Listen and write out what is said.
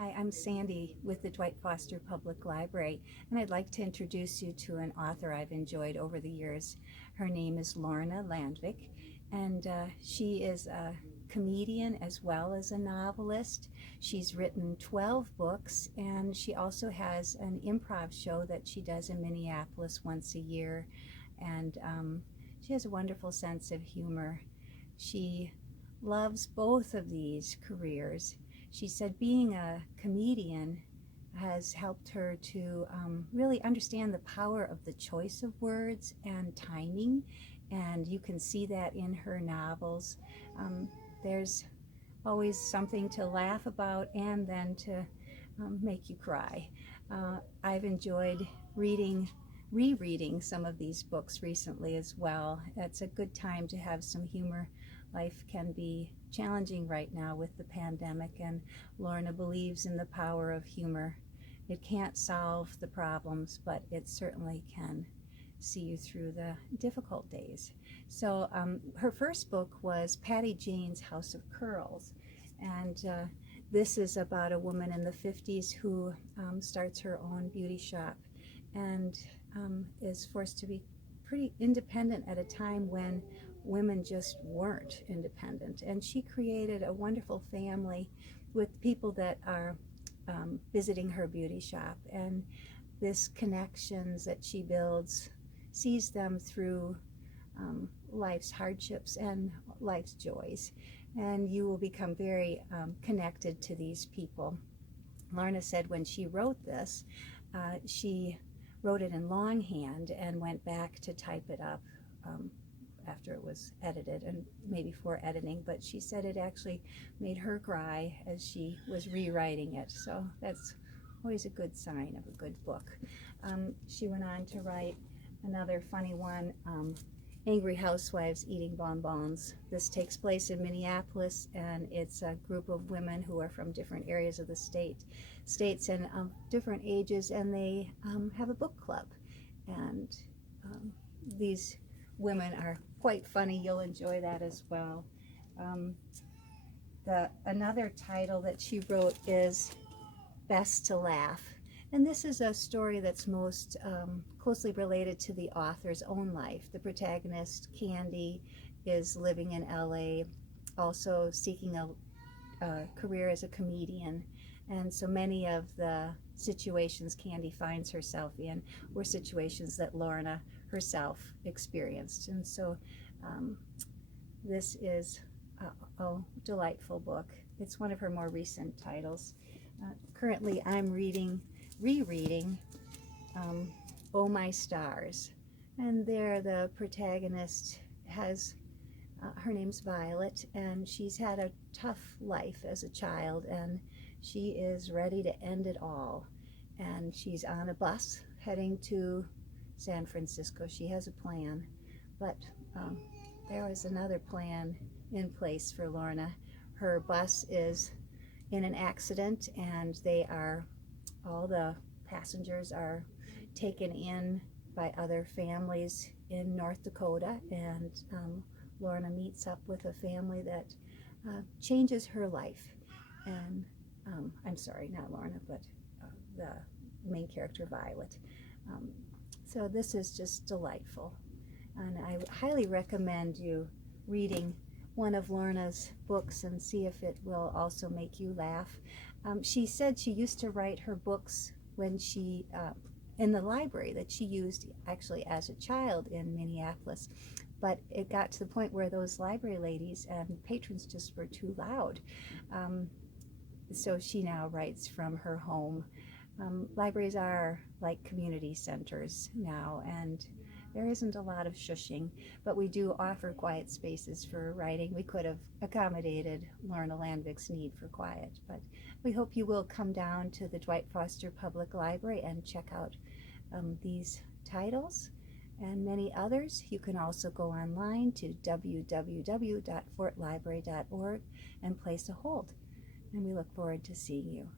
Hi, I'm Sandy with the Dwight Foster Public Library, and I'd like to introduce you to an author I've enjoyed over the years. Her name is Lorna Landvik, and she is a comedian as well as a novelist. She's written 12 books, and she also has an improv show that she does in Minneapolis once a year, and she has a wonderful sense of humor. She loves both of these careers. She said being a comedian has helped her to really understand the power of the choice of words and timing, and you can see that in her novels. There's always something to laugh about and then to make you cry. I've enjoyed rereading some of these books recently as well. It's a good time to have some humor. Life can be challenging right now with the pandemic, and Lorna believes in the power of humor. It can't solve the problems, but it certainly can see you through the difficult days. So her first book was Patty Jane's House of Curls, and this is about a woman in the 50s who starts her own beauty shop and is forced to be pretty independent at a time when women just weren't independent. And she created a wonderful family with people that are visiting her beauty shop. And this connections that she builds sees them through life's hardships and life's joys. And you will become very connected to these people. Lorna said when she wrote this, she wrote it in longhand and went back to type it up after it was edited and maybe for editing, but she said it actually made her cry as she was rewriting it. So that's always a good sign of a good book. She went on to write another funny one, Angry Housewives Eating Bonbons. This takes place in Minneapolis, and it's a group of women who are from different areas of the states and different ages, and they have a book club. And these women are quite funny. You'll enjoy that as well. Another title that she wrote is Best to Laugh. And this is a story that's most closely related to the author's own life. The protagonist, Candy, is living in LA, also seeking a career as a comedian. And so many of the situations Candy finds herself in were situations that Lorna herself experienced. And so this is a delightful book. It's one of her more recent titles. Currently I'm rereading Oh My Stars, and there the protagonist has her name's Violet, and she's had a tough life as a child, and she is ready to end it all, and she's on a bus heading to San Francisco. She has a plan, but there was another plan in place for Lorna. Her bus is in an accident, and all the passengers are taken in by other families in North Dakota, and Lorna meets up with a family that changes her life. And I'm sorry, not Lorna, but the main character, Violet. So this is just delightful, and I highly recommend you reading one of Lorna's books and see if it will also make you laugh. She said she used to write her books when she in the library that she used actually as a child in Minneapolis, but it got to the point where those library ladies and patrons just were too loud. So she now writes from her home. Libraries are like community centers now, and there isn't a lot of shushing, but we do offer quiet spaces for writing. We could have accommodated Lorna Landvik's need for quiet, but we hope you will come down to the Dwight Foster Public Library and check out these titles and many others. You can also go online to www.fortlibrary.org and place a hold, and we look forward to seeing you.